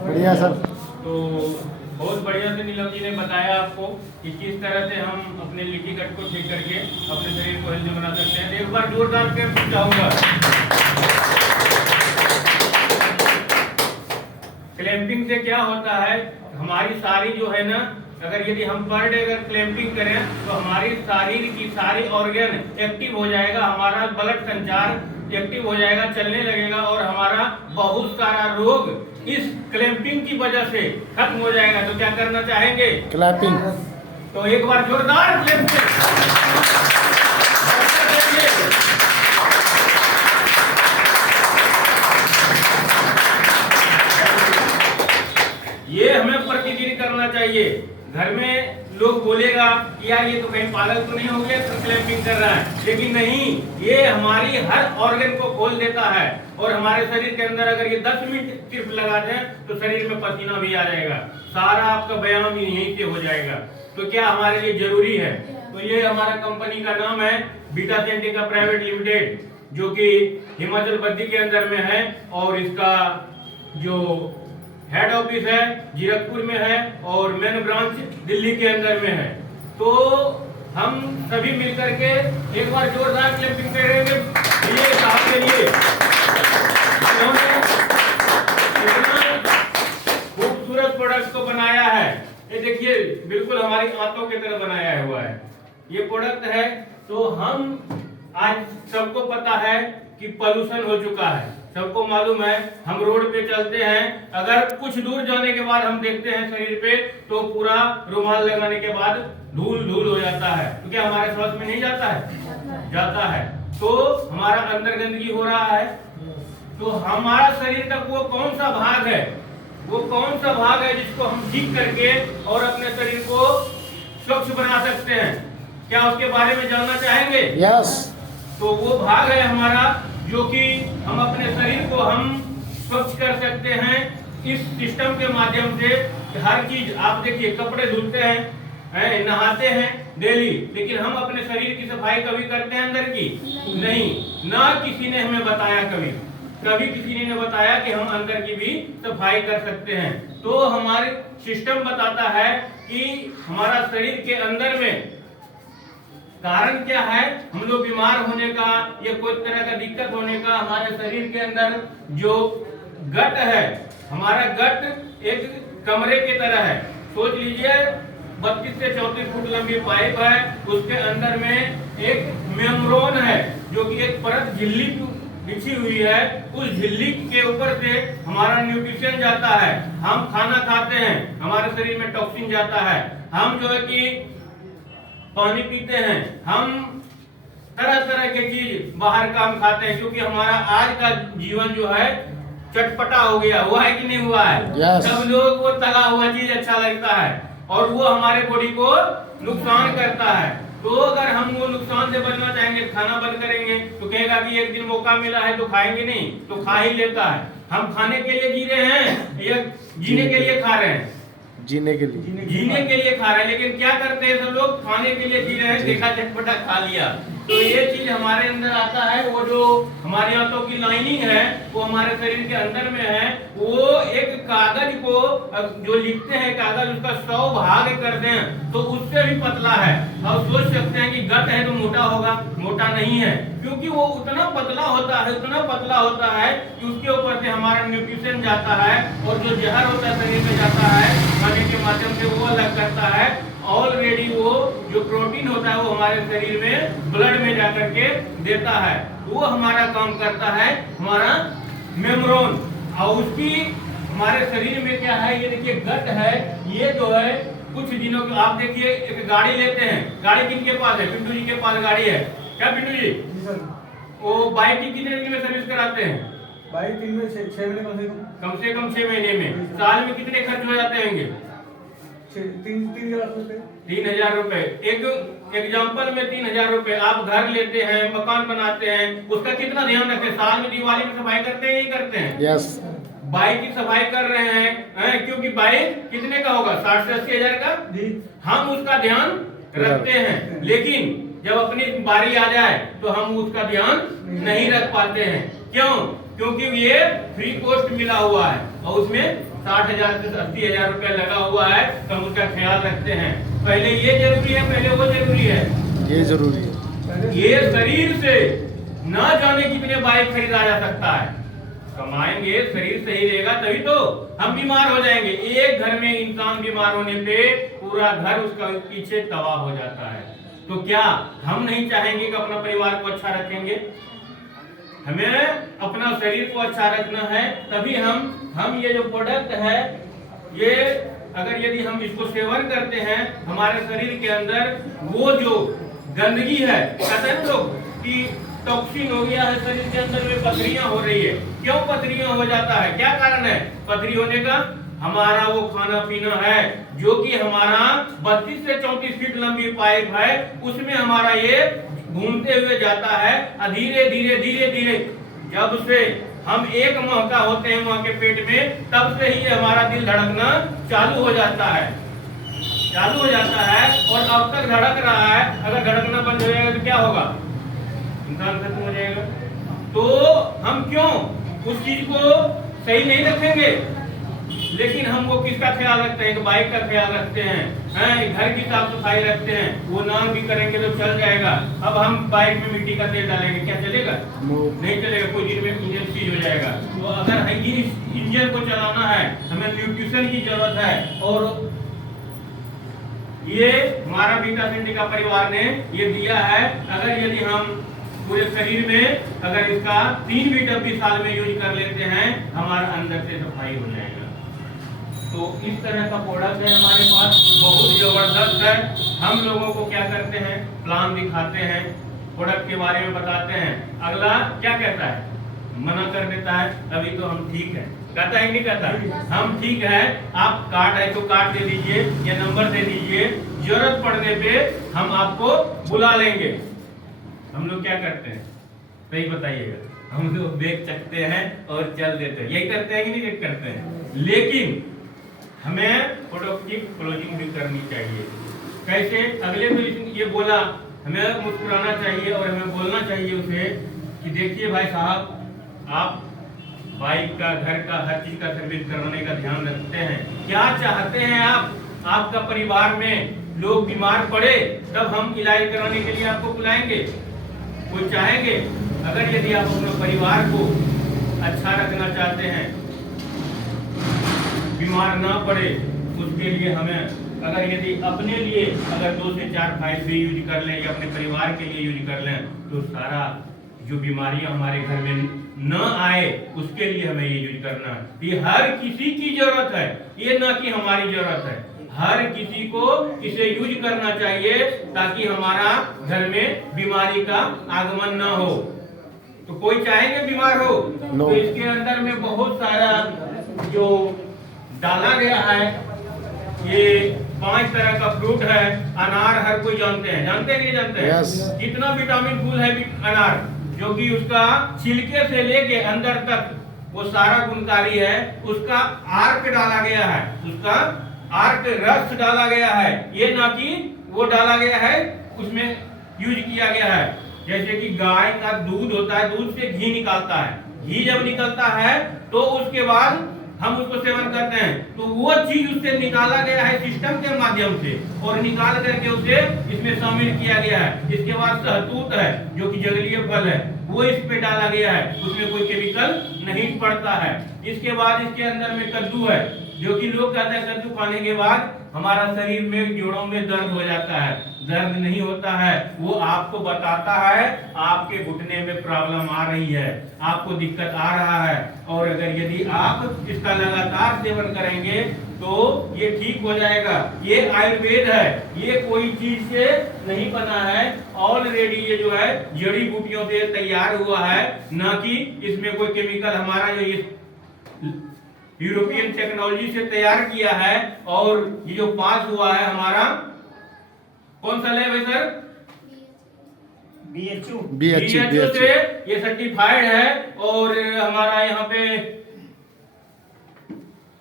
बढ़िया सर। तो बहुत बढ़िया से नीलम जी ने बताया आपको कि किस तरह से हम अपने लीकी कट को ठीक करके अपने शरीर को हेल्दी बना सकते हैं। एक बार जोरदार क्लैप चाहूंगा। क्लैंपिंग से क्या होता है, हमारी सारी जो है ना, अगर यदि हम पर डे अगर क्लैंपिंग करें तो हमारी शरीर की सारी ऑर्गन एक्टिव हो जाएगा, हमारा ब्लड संचार एक्टिव हो जाएगा, चलने लगेगा और हमारा बहुत सारा रोग इस क्लैंपिंग की वजह से खत्म हो जाएगा। तो क्या करना चाहेंगे? क्लैपिंग। तो एक बार जोरदार क्लैंपिंग। ये हमें प्रतिदिन करना चाहिए। घर में लोग बोलेगा कि यार ये तो कहीं पागल तो नहीं हो गया, तो क्लैंपिंग कर रहा है, लेकिन नहीं, ये हमारी हर ऑर्गन को खोल देता है और हमारे शरीर के अंदर अगर ये 10 मिनट सिर्फ लगाते हैं तो शरीर में पसीना भी आ जाएगा, सारा आपका व्यायाम यहीं से हो जाएगा। तो क्या हमारे लिए जरूरी है? तो ये हमारा कंपनी का नाम है बीटा सेंटिका प्राइवेट लिमिटेड, जो कि हिमाचल बद्दी के अंदर में है और इसका जो हेड ऑफिस है जीरकपुर में है और मेन ब्रांच दिल्ली के अंदर में है। तो हम सभी मिलकर के एक बार जोरदार क्लैपिंग करेंगे ये साहब के लिए। इन्होंने इतना खूबसूरत प्रोडक्ट को बनाया है, ये देखिए बिल्कुल हमारी आंतों की तरह बनाया हुआ है ये प्रोडक्ट है। तो हम आज सबको पता है कि पॉल्यूशन हो चुका है, सबको मालूम है, हम रोड पे चलते हैं, अगर कुछ दूर जाने के बाद हम देखते हैं शरीर पे तो पूरा रुमाल लगाने के बाद धूल धूल हो जाता है। तो क्या हमारे स्वास्थ्य में नहीं जाता है? जाता है। तो हमारा अंदर गंदगी हो रहा है। तो हमारा शरीर का वो कौन सा भाग है, वो कौन सा भाग है जिसको हम ठीक करके और अपने शरीर को स्वच्छ बना सकते हैं? क्या उसके बारे में जानना चाहेंगे? यस। तो वो भाग है हमारा जो कि हम अपने शरीर को हम स्वच्छ कर सकते हैं इस सिस्टम के माध्यम से। हर चीज आप देखिए, कपड़े धुलते हैं, नहाते हैं डेली, लेकिन हम अपने शरीर की सफाई कभी करते हैं अंदर की? नहीं, ना किसी ने हमें बताया, कभी किसी ने बताया कि हम अंदर की भी सफाई कर सकते हैं। तो हमारे सिस्टम बताता है कि हमारा शरीर के अंदर में कारण क्या है, हम लोग बीमार होने का या कोई तरह का दिक्कत होने का। हमारे शरीर के अंदर जो गट है, हमारा गट एक कमरे की तरह है। सोच लीजिए 32 से 34 फुट लंबी पाइप है, उसके अंदर में एक मेम्ब्रेन है जो कि एक परत झिल्ली बिछी हुई है। उस झिल्ली के ऊपर से हमारा न्यूट्रिशन जाता है, हम खाना खाते हैं, हमारे शरीर में टॉक्सिन जाता है, हम जो है कि पानी पीते हैं, हम तरह तरह के चीज बाहर का हम खाते हैं, क्योंकि हमारा आज का जीवन जो है चटपटा हो गया। हुआ है कि नहीं हुआ है? yes. सब लोग वो तला हुआ चीज अच्छा लगता है और वो हमारे बॉडी को नुकसान करता है। तो अगर हम वो नुकसान से बचना चाहेंगे, खाना बंद करेंगे, तो कहेगा कि एक दिन मौका मिला है तो खाएंगे नहीं, तो खा ही लेता है। हम खाने के लिए जी रहे हैं या जीने के लिए खा रहे हैं? जीने के लिए खा रहे हैं, लेकिन क्या करते हैं सब लोग? खाने के लिए जी रहे हैं, देखा चटपटा खा लिया। तो ये चीज हमारे अंदर आता है। वो जो हमारी आंतों की लाइनिंग है वो हमारे शरीर के अंदर में है। वो एक कागज को जो लिखते हैं कागज, उसका 100 भाग कर दें तो उससे भी पतला है। अब सोच सकते हैं कि गट है तो मोटा होगा, मोटा नहीं है, क्योंकि वो उतना पतला होता है, उतना पतला होता है कि उसके ऊपर से हमारा न्यूट्रिशन जाता है और जो जहर होता है शरीर में जाता है खाने के माध्यम से, वो अलग करता है। ऑलरेडी वो जो प्रोटीन होता है वो हमारे शरीर में ब्लड में जाकर के देता है, वो हमारा काम करता है हमारा मेम्ब्रेन। और उसकी हमारे शरीर में क्या है, ये देखिए गट है, ये जो है कुछ दिनों के, आप देखिए एक गाड़ी लेते हैं, गाड़ी किनके पास है? पिंटू जी के पास गाड़ी है क्या पिंटू जी? वो बाइक की कितने दिन में सर्विस कराते हैं? बाइक दिन में 6 महीने कम से कम 6 महीने में। साल में कितने खर्च हो जाते होंगे? 3,000 रुपए। एक एग्जाम्पल में 3,000 रुपए आप घर लेते हैं, मकान बनाते हैं, उसका कितना ध्यान रखते हैं? साल में दिवाली में सफाई करते हैं, नहीं करते हैं? यस। बाइक की सफाई कर रहे हैं, क्योंकि बाइक कितने का होगा? 60 से 80 हजार का जी। हम उसका ध्यान रखते हैं, लेकिन जब अपनी बारी आ जाए तो हम उसका ध्यान नहीं रख पाते हैं। क्यों? क्योंकि ये फ्री कॉस्ट मिला हुआ है और उसमें 60,000 से 80,000 रुपया लगा हुआ है तो हम उसका ख्याल रखते हैं। पहले ये जरूरी है, पहले वो जरूरी है। ये जरूरी है। ये शरीर से ना जाने कितने बाइक खरीदा जा सकता है। कमाएंगे, शरीर सही रहेगा तभी तो हम बीमार हो जाएंगे। एक घर में इंसान बीमार होने पे पूरा घर उसका पीछे तबाह हो जाता है। तो क्या हम नहीं चाहेंगे कि अपना परिवार को अच्छा रखेंगे? हमें अपना शरीर को अच्छा रखना है, तभी हम ये जो प्रोडक्ट है, ये अगर यदि हम इसको सेवन करते हैं, हमारे शरीर के अंदर वो जो गंदगी है, कहते हैं लोग कि टॉक्सिन हो गया है शरीर के अंदर में, पथरियां हो रही है। क्यों पथरियां हो जाता है? क्या कारण है पथरी होने का? हमारा वो खाना पीना है जो कि हमारा 32 से 34 फीट लंबी पाइप है, उसमें हमारा ये घूमते हुए जाता है। धीरे धीरे धीरे धीरे जब से हम 1 माह का होते हैं माँ के पेट में, तब से ही हमारा दिल धड़कना चालू हो जाता है और अब तक धड़क रहा है। अगर धड़कना बंद हो जाएगा तो क्या होगा? इंसान खत्म हो जाएगा। तो हम क्यों उस चीज को सही नहीं रखेंगे? लेकिन हम वो किसका ख्याल रखते हैं? तो बाइक का ख्याल रखते हैं, घर की साफ सफाई रखते हैं। वो नाम भी करेंगे तो चल जाएगा। अब हम बाइक में मिट्टी का तेल डालेंगे, क्या चलेगा? नहीं चलेगा। कोई दिन में इंजन सीज हो जाएगा। तो अगर हाइजीन इंजन को चलाना है, हमें न्यूट्रिशन की जरूरत है। और ये हमारा बीटा सिंडिका परिवार ने ये दिया है। अगर यदि हम पूरे शरीर में अगर इसका 3 भी डब्बी साल में यूज कर लेते हैं, हमारा अंदर से सफाई हो जाएगा। तो इस तरह का प्रोडक्ट है हमारे पास, बहुत जबरदस्त है। हम लोगों को क्या करते हैं, प्लान दिखाते हैं, प्रोडक्ट के बारे में बताते हैं। अगला क्या कहता है? मना कर देता है। अभी तो हम ठीक है, कहता है नहीं कहता? हम ठीक है, आप कार्ड है तो कार्ड दे दीजिए या नंबर दे दीजिए, जरूरत पड़ने पे हम आपको बुला लेंगे। हम लोग क्या करते हैं, सही बताइएगा? हम लोग बेच सकते हैं और चल देते हैं, यही करते हैं कि नहीं करते हैं? लेकिन हमें प्रोडक्ट की क्लोजिंग भी करनी चाहिए। कैसे? अगले को ये बोला, हमें मुस्कुराना चाहिए और हमें बोलना चाहिए उसे कि देखिए भाई साहब, आप बाइक का, घर का, हर चीज का सर्विस करवाने का ध्यान रखते हैं। क्या चाहते हैं आप? आपका परिवार में लोग बीमार पड़े तब हम इलाज कराने के लिए आपको बुलाएंगे? कोई चाहेंगे? अगर यदि आप अपने परिवार को अच्छा रखना चाहते हैं, बीमार ना पड़े, उसके लिए हमें अगर यदि अपने लिए अगर 2 से 4 फाइल भी यूज कर लें या अपने परिवार के लिए यूज कर लें, तो सारा जो बीमारियां हमारे घर में न आए उसके लिए हमें ये यूज करना है। ये हर किसी की जरूरत है, ये ना कि हमारी जरूरत है। हर किसी को इसे यूज करना चाहिए ताकि हमारा घर में बीमारी का आगमन न हो। तो कोई चाहेंगे बीमार हो? तो इसके अंदर में बहुत सारा जो डाला गया है, ये 5 तरह का फ्रूट है। अनार हर कोई जानते हैं कि नहीं जानते हैं? yes. कितना विटामिन फुल है अनार, जो कि उसका छिलके से लेके अंदर तक वो सारा गुणकारी है। उसका आर्क डाला गया है, उसका आर्क रस डाला गया है, ये ना कि वो डाला गया है उसमें यूज किया गया है। जैसे कि गाय का दूध होता है, दूध से घी निकालता है। घी जब निकलता है तो उसके बाद हम उसको सेवन करते हैं, तो वो चीज उससे निकाला गया है सिस्टम के माध्यम से और निकाल करके उसे इसमें शामिल किया गया है। इसके बाद शहतूत है जो कि जंगली फल है, वो इस पे डाला गया है, उसमें कोई केमिकल नहीं पड़ता है। इसके बाद इसके अंदर में कद्दू है, जो कि लोग कहते हैं कद्दू खाने के बाद हमारा शरीर में जोड़ों में दर्द हो जाता है। दर्द नहीं होता है, वो आपको बताता है आपके घुटने में प्रॉब्लम आ रही है, आपको दिक्कत आ रहा है। और अगर यदि आप इसका लगातार सेवन करेंगे तो ये ठीक हो जाएगा। ये आयुर्वेद है, ये कोई चीज से नहीं बना है, ऑलरेडी ये जो है जड़ी बूटियों से तैयार हुआ है, ना कि इसमें कोई केमिकल हमारा जो ये यूरोपियन टेक्नोलॉजी से तैयार किया है। और ये जो पास हुआ है हमारा, कौन सा लैब है सर? BHU से ये सर्टिफाइड है। और हमारा यहाँ पे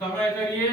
कहाँ है सर? ये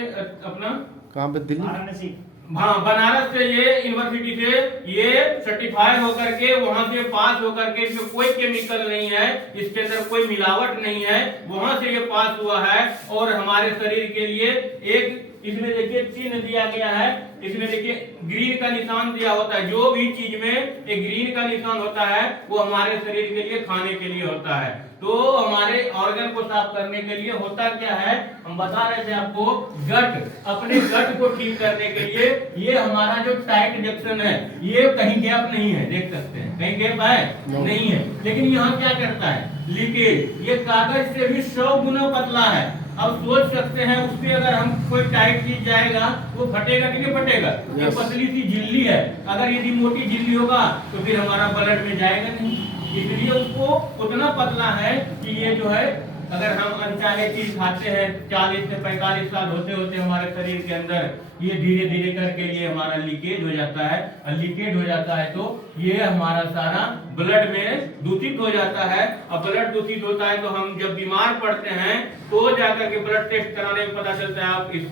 अपना कहाँ पे? दिल्ली। हाँ, बनारस से ये यूनिवर्सिटी से ये सर्टिफाइड होकर के वहां से पास होकर के, इसमें कोई केमिकल नहीं है, इसके अंदर कोई मिलावट नहीं है, वहां से ये पास हुआ है। और हमारे शरीर के लिए एक इसमें देखिए चिन्ह दिया गया है, इसमें देखिए ग्रीन का निशान दिया होता है। जो भी चीज में एक ग्रीन का निशान होता है वो हमारे शरीर के लिए खाने के लिए होता है। तो हमारे ऑर्गन को साफ करने के लिए होता क्या है, हम बता रहे थे आपको, गट, अपने गट को ठीक करने के लिए ये हमारा जो टाइट जंक्शन है, ये कहीं गैप नहीं है, देख सकते हैं कहीं गैप है नहीं है, लेकिन यहाँ क्या करता है, लीकेज। ये कागज से भी 100 गुना पतला है। अब सोच सकते हैं उस पे अगर हम कोई टाइट चीज जाएगा वो फटेगा कि नहीं फटेगा। ये पतली सी झिल्ली है, अगर यदि मोटी झिल्ली होगा तो फिर हमारा ब्लड में जाएगा नहीं, इसलिए उसको उतना पतला है कि ये जो है अगर हम अनचाहे चीज खाते हैं 40 से 45 साल होते होते हमारे शरीर के अंदर ये धीरे धीरे करके ये हमारा लीकेज हो जाता है। और लीकेज हो जाता है तो ये हमारा सारा ब्लड में दूषित हो जाता है। और ब्लड दूषित होता है तो हम जब बीमार पड़ते हैं तो जाकर के ब्लड टेस्ट कराने में पता चलता है आप इस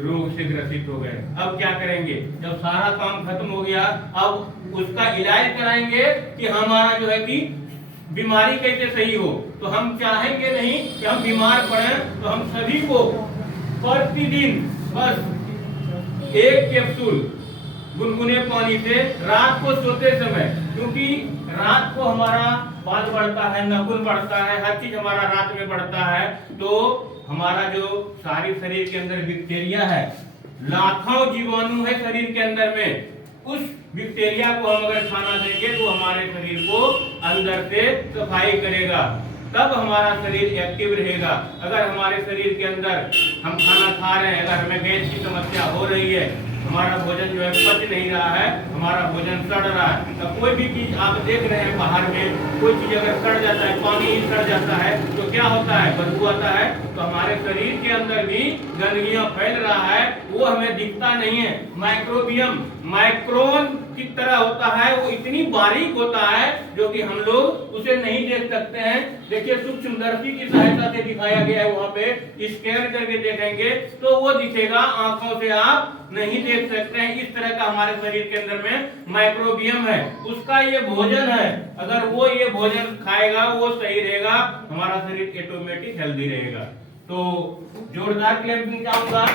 रोग से ग्रसित हो गए। अब क्या करेंगे, जब सारा काम खत्म हो गया अब उसका इलाज कराएंगे कि हमारा जो है कि बीमारी कैसे सही हो। तो हम चाहेंगे नहीं कि हम बीमार पड़े, तो हम सभी को प्रतिदिन बस 1 कैप्सूल गुनगुने पानी से रात को सोते समय, क्योंकि रात को हमारा बाल बढ़ता है, नाखून बढ़ता है, हर चीज हमारा रात में बढ़ता है, तो हमारा जो सारी शरीर के अंदर बैक्टीरिया है, लाखों जीवाणु है शरीर के अंदर में, उस बैक्टीरिया को हम अगर खाना देंगे तो हमारे शरीर को अंदर से सफाई करेगा, तब हमारा शरीर एक्टिव रहेगा। अगर हमारे शरीर के अंदर हम खाना खा रहे हैं, अगर हमें गैस की समस्या हो रही है, हमारा भोजन जो है पच नहीं रहा है, हमारा भोजन सड़ रहा है, तो कोई भी चीज आप देख रहे हैं बाहर में, कोई चीज अगर सड़ जाता है, पानी ही सड़ जाता है तो क्या होता है, बदबू आता है। तो हमारे शरीर के अंदर भी गंदगियां फैल रहा है, वो हमें दिखता नहीं है। माइक्रोबियम माइक्रोन की तरह होता है, वो इतनी बारीक होता है जो कि हम लोग उसे नहीं देख सकते हैं। देखिए सूक्ष्मदर्शी की सहायता से दिखाया गया है, वहां पे स्कैन करके देखेंगे तो वो दिखेगा, आंखों से आप नहीं देख सकते हैं। इस तरह का हमारे शरीर के अंदर में माइक्रोबियम है, उसका ये भोजन है, अगर वो ये भोजन खाएगा वो सही रहेगा, हमारा शरीर ऑटोमेटिक हेल्दी रहेगा। तो जोरदार क्लैपिंग चाहूंगा।